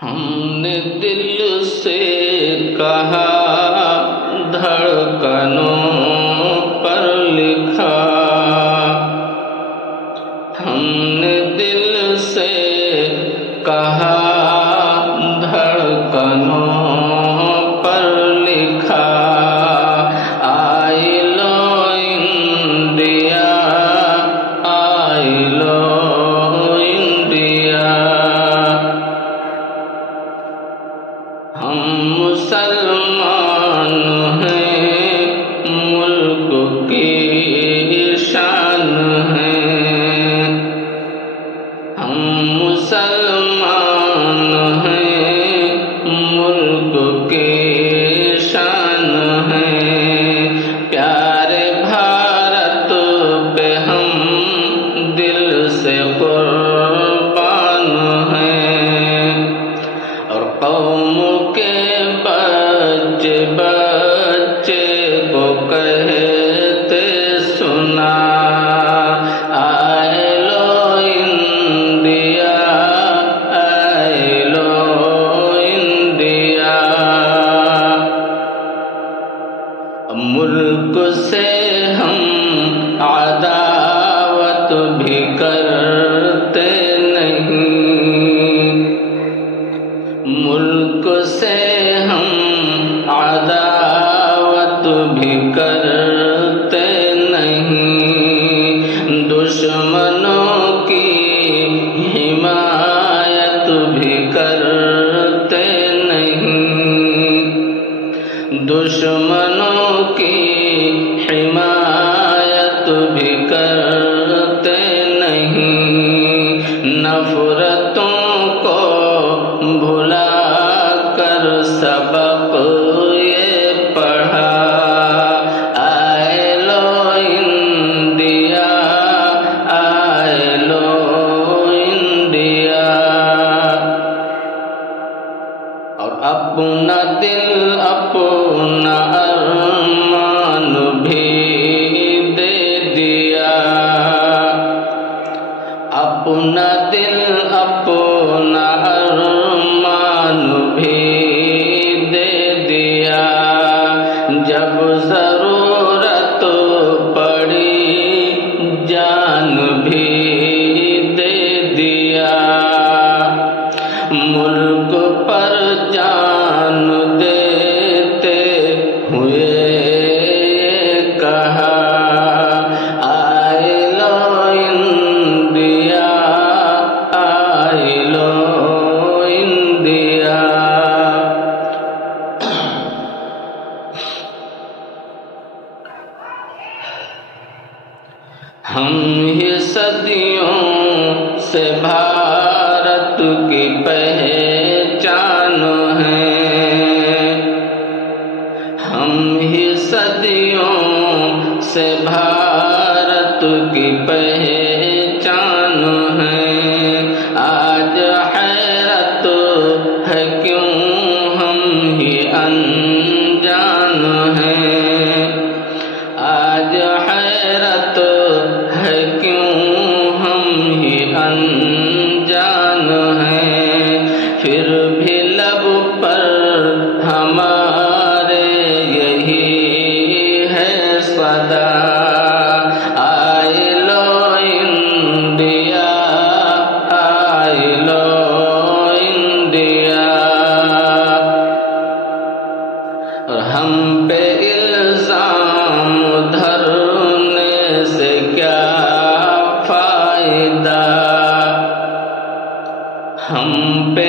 ہم نے دل سے کہا دھڑکنوں پر لکھا، ہم نے دل سے کہا دھڑکنوں پر لکھا، آئی لو انڈیا، آئی لو انڈیا۔ ہم مسلمان ہیں، ملک کی شان ہیں، ہم مسلمان ہیں، ملک کی شان ہیں، پیارے بھارت پہ ہم دل سے قربان ہیں، اور قوم کے بچے بچے کو کہتے سنا، آئے لو انڈیا، آئے لو انڈیا۔ ملک سے ہم عداوت بھی کرتے نہیں، ملک سے ہم عداوت بھی کرتے نہیں، دشمنوں کی حمایت بھی کرتے نہیں، دشمنوں کی حمایت بھی کرتے نہیں، نفرتوں کو بھلا کر سبق یہ پڑھا، آئے لو انڈیا، آئے لو انڈیا۔ اور اپنا دل اپنا ارمان بھی دے دیا، اپنا دل اپنا ارمان بھی دے دیا، جب ضرورت پڑی جان بھی دے دیا، ملک پر جان دیتے ہوئے کہا، آئے لو انڈیا، آئے لو انڈیا۔ ہم ہی صدیوں سے بھارت کی پہچان ہیں، ہم ہی صدیوں سے بھارت کی پہچان ہیں، آج حیرت ہے کیوں ہم ہی انجان ہیں، آج حیرت ہے کیوں ہم ہی انجان ہیں، پھر بھی لب پر ہمارے یہی ہے صدا، آئے لو انڈیا، آئے لو انڈیا۔ ہم پہ الزام دھرنے سے کیا فائدہ، ہم پہ